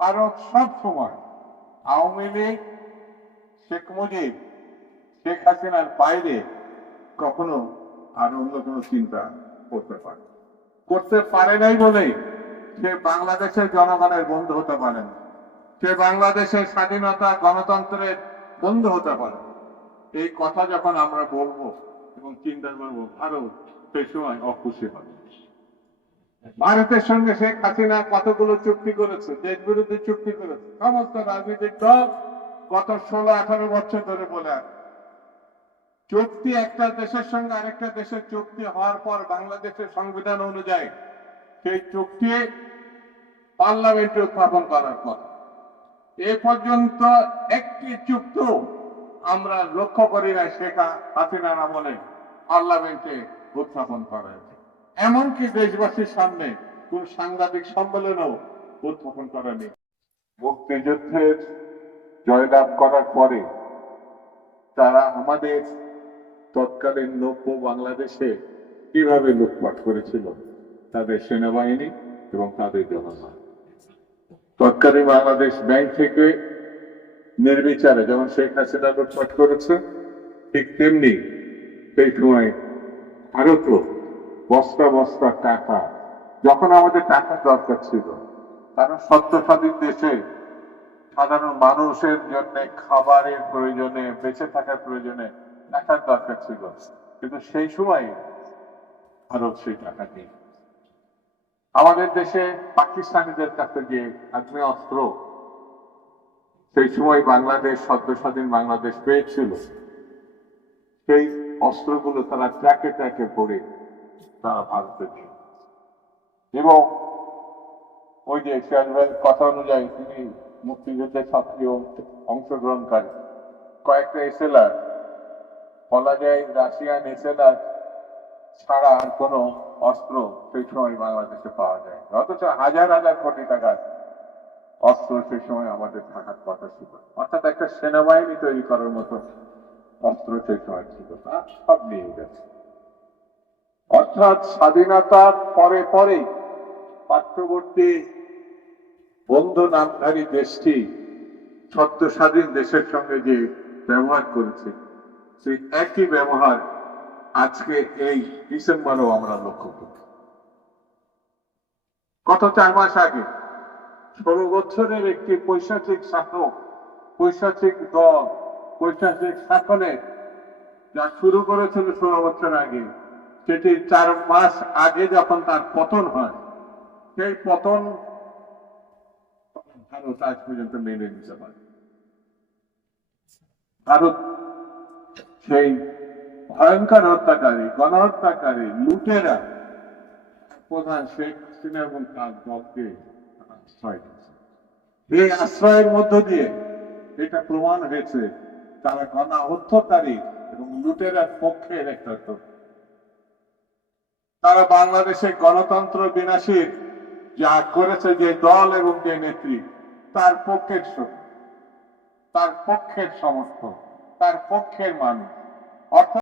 ভারত সব সময় আওয়ামী লীগ, শেখ মুজিব, শেখ হাসিনার বাইরে কখনো আর অন্য কোনো চিন্তা করতে পারে করতে পারে নাই বলেই সে বাংলাদেশের জনগণের বন্ধু হতে পারে না। সে বাংলাদেশের স্বাধীনতা গণতন্ত্রের বন্ধু হতে পারে এই কথা যখন আমরা বলব এবং চিন্তা করব, ভারত সে সময় অখুশি হবে। ভারতের সঙ্গে শেখ হাসিনা কতগুলো চুক্তি করেছে, দেশ বিরোধী চুক্তি করেছে, সমস্ত রাজনৈতিক দল গত ষোলো, আঠারো বছর ধরে বলে আসছে। চুক্তি একটা দেশের সঙ্গে আরেকটা দেশের চুক্তি হওয়ার পর বাংলাদেশের সংবিধান অনুযায়ী সেই চুক্তি পার্লামেন্টে উত্থাপন করার পর এ পর্যন্ত একটি চুক্তি আমরা লক্ষ্য করি না শেখ হাসিনার আমলে পার্লামেন্টে উত্থাপন করা হয়েছে এমনকি দেশবাসীর সামনে কোন সাংবাদিক সম্মেলনও উত্থাপন করা নেই মুক্তিযুদ্ধের জয়লাভ করার পরে তারা আমাদের তৎকালীন নব্য বাংলাদেশে কীভাবে লুটপাট করেছিল, তাদের সেনাবাহিনী এবং তাদের জনগণ। তৎকালীন বাংলাদেশ ব্যাংক থেকে নির্বিচারে যেমন শেখ হাসিনা লুটপাট করেছে, ঠিক তেমনি সেই সময় ভারতও বস্তা বস্তা টাকা। যখন আমাদের টাকা দরকার ছিল, কারণ সত্য স্বাধীন দেশে সাধারণ মানুষের জন্য, খাবারের প্রয়োজনে, বেঁচে থাকার প্রয়োজনে টাকার দরকার ছিল। কিন্তু সেই সময় ভারত সেই টাকা নেই। আমাদের দেশে পাকিস্তানিদের কাছে যে আগ্নেয় অস্ত্র, সেই সময় বাংলাদেশ, সদ্য স্বাধীন বাংলাদেশ পেয়েছিল, সেই অস্ত্রগুলো তারা ট্র্যাকে ট্র্যাকে পড়ে তারা ভারতে এবং ওই যে শেয়ারের কথা অনুযায়ী তিনি মুক্তিযুদ্ধের সক্রিয় অংশগ্রহণকারী। কয়েকটা এসেলার বলা যায় রাশিয়ান এসেলার ছাড়া আর কোনো অস্ত্র সেই সময় বাংলাদেশে পাওয়া যায় অথচ হাজার হাজার কোটি টাকার অস্ত্র সেই সময় আমাদের থাকার কথা ছিল। অর্থাৎ একটা সেনাবাহিনী তৈরি করার মতো অস্ত্র সেই সময় ছিল সব নিয়ে গেছে। অর্থাৎ স্বাধীনতার পরে পরে পার্শ্ববর্তী বন্ধু নামধারী দেশটি সত্য স্বাধীন দেশের সঙ্গে যে ব্যবহার করেছে, সেই একই ব্যবহার আজকে এই ডিসেম্বরও আমরা লক্ষ্য করি গত চার মাস আগে ষোলো বছরের একটি পৈশাচিক শাসক পৈশাচিক দল, পৈশাচিক শাসনের যা শুরু করেছিল ষোলো বছর আগে সেটি চার মাস আগে যখন তার পতন হয়, সেই পতন ভারত আজ পর্যন্ত মেনে নিতে পারে ভারত সেই ভয়ঙ্কর হত্যাকারী, গণহত্যাকারী, লুটেরা, প্রধান শেখ হাসিনা এবং তার দলকে আশ্রয় দিয়েছে এই আশ্রয়ের মধ্য দিয়ে এটা প্রমাণ হয়েছে, তারা গণহত্যাকারী এবং লুটেরার পক্ষের একটা দল। তারা বাংলাদেশে গণতন্ত্র বিনাশীর যা করেছে যে দল এবং যে নেত্রী, তার পক্ষের তার পক্ষের সমস্ত তার পক্ষের মানুষ। অর্থাৎ